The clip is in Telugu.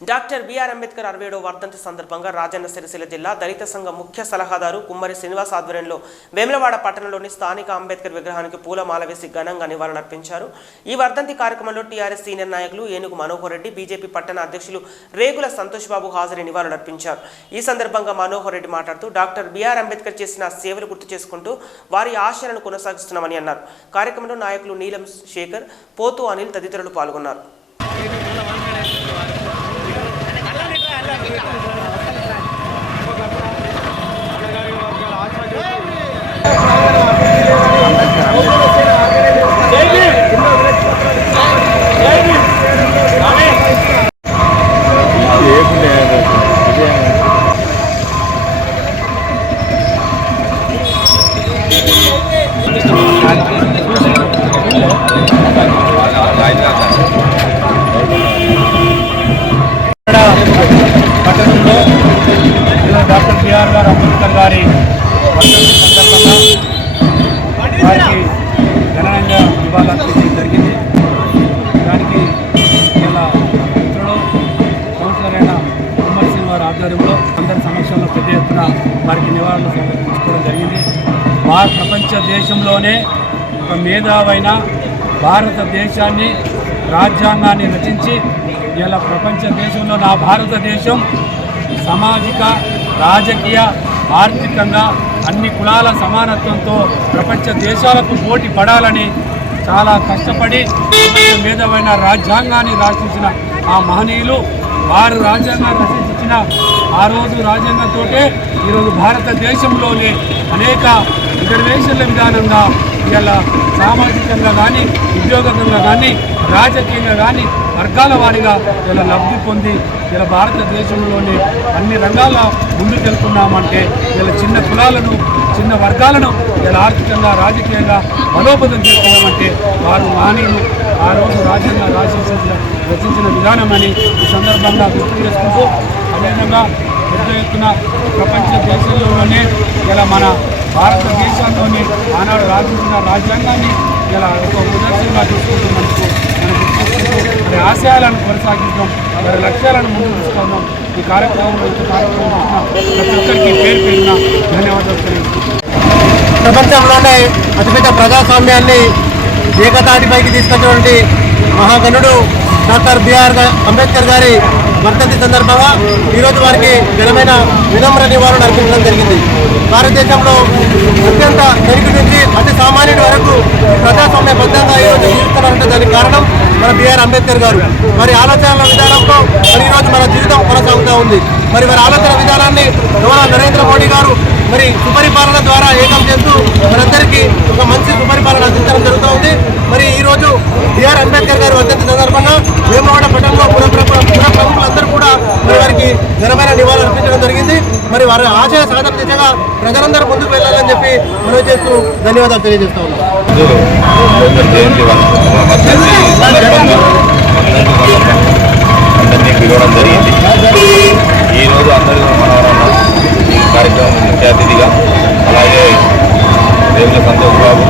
డాక్టర్ బిఆర్ అంబేద్కర్ 67వ వర్ధంతి సందర్భంగా రాజన్న సిరిసిల్ల జిల్లా దళిత సంఘ ముఖ్య సలహాదారు కుమ్మరి శ్రీనివాస్ ఆధ్వర్యంలో వేములవాడ పట్టణంలోని స్థానిక అంబేద్కర్ విగ్రహానికి పూలమాల వేసి ఘనంగా నివాళులర్పించారు. ఈ వర్ధంతి కార్యక్రమంలో టీఆర్ఎస్ సీనియర్ నాయకులు ఏనుగు మనోహర్ రెడ్డి, బీజేపీ పట్టణ అధ్యక్షులు రేగుల సంతోష్ బాబు హాజరై నివాళులర్పించారు. ఈ సందర్భంగా మనోహర్ రెడ్డి మాట్లాడుతూ డాక్టర్ బిఆర్ అంబేద్కర్ చేసిన సేవలు గుర్తు చేసుకుంటూ వారి ఆశయాలను కొనసాగిస్తున్నామని అన్నారు. కార్యక్రమంలో నాయకులు నీలం శేఖర్, పోతు అనిల్ తదితరులు పాల్గొన్నారు. పట్టణంలో డాక్టర్ బిఆర్ అంబేద్కర్ గారి వర్ధంతి సందర్భంగా వారికి ఘనంగా నివాళులర్పించడం జరిగింది. దానికి ఇలా మిత్రులు కౌన్సిలర్ అయిన కుమ్మరి శ్రీనివాస్ ఆధ్వర్యంలో అందరి సమక్షంలో పెద్ద ఎత్తున వారికి నివాళులు సమర్పించుకోవడం జరిగింది. ప్రపంచ దేశంలోనే ఒక మేధావైన భారతదేశాన్ని రాజ్యాంగాన్ని రచించి ఇలా ప్రపంచ దేశంలో నా భారతదేశం సామాజిక, రాజకీయ, ఆర్థికంగా అన్ని కులాల సమానత్వంతో ప్రపంచ దేశాలకు పోటీ పడాలని చాలా కష్టపడి మేధావైన రాజ్యాంగాన్ని రచించిన ఆ మహనీయులు వారు రాజ్యాంగాన్ని రచించిన ఆ రోజు రాజ్యాంగంతో ఈరోజు భారతదేశంలోనే అనేక రిజర్వేషన్ల విధానంగా ఇలా సామాజికంగా కానీ, ఉద్యోగంగా కానీ, రాజకీయంగా కానీ వర్గాల వారిగా ఇలా లబ్ధి పొంది ఇలా భారతదేశంలోని అన్ని రంగాల్లో ముందుకెళ్తున్నామంటే ఇలా చిన్న కులాలను, చిన్న వర్గాలను ఇలా ఆర్థికంగా, రాజకీయంగా బలోపేతం చేస్తున్నామంటే వారు మహనీయులు ఆ రోజు రాజ్యాంగం రచించిన విధానమని ఈ సందర్భంగా గుర్తు చేసుకుంటూ, అదేవిధంగా పెద్ద ఎత్తున ప్రపంచ దేశంలోనే ఇలా మన భారతదేశంలోని ఆనాడు రాసించిన రాజ్యాంగాన్ని ఇలా ఒక ఉదర్శంగా చూసుకుంటున్నందుకు మన ఆశయాలను కొనసాగించడం, వారి లక్ష్యాలను ముందుకు తీసుకుందాం. ఈ కార్యక్రమంలో ప్రతి ఒక్కరికి పేరు పేరున ధన్యవాదాలు తెలియజేస్తున్నాం. ప్రపంచంలోనే అతిపెద్ద ప్రజాస్వామ్యాన్ని ఏకతాటిపైకి తీసుకొచ్చినటువంటి మహాగణుడు డాక్టర్ బిఆర్ అంబేద్కర్ గారి వర్ధంతి సందర్భంగా ఈరోజు వారికి ఘనమైన వినమ్ర నివాళులు అర్పించడం జరిగింది. భారతదేశంలో అత్యంత ధనికుడి నుంచి అతి సామాన్యుడి వరకు ప్రజాస్వామ్యబద్ధంగా ఈరోజు జీవిస్తున్నారంటే దానికి కారణం మన బిఆర్ అంబేద్కర్ గారు. మరి ఆలోచనల విధానంలో మరి ఈరోజు మన జీవితం కొనసాగుతూ ఉంది. మరి వారి ఆలోచన విధానాన్ని నరేంద్ర మోడీ గారు మరి సుపరిపాలన ద్వారా ఏకం చేస్తూ మనందరికీ ఒక మంచి సుపరిపాలన అందించడం జరుగుతూ ఉంది. మరి ఈరోజు బిఆర్ అంబేద్కర్ గారి వర్ధంతి సందర్భంగా వేములవాడ పట్టణంలో ప్రముఖులందరూ కూడా మరి వారికి ఘనమైన నివాళులు అర్పించడం జరిగింది. మరి వారి ఆశయ సాధన దిశగా ప్రజలందరూ ముందుకు వెళ్ళాలని చెప్పి మనం చేస్తూ ధన్యవాదాలు తెలియజేస్తా ఉన్నాం. అందరినీ పిలవడం జరిగింది. ఈరోజు అందరూ మనవరన్న ఈ కార్యక్రమం ముఖ్య అతిథిగా, అలాగే రేగుల సంతోష్ బాబు,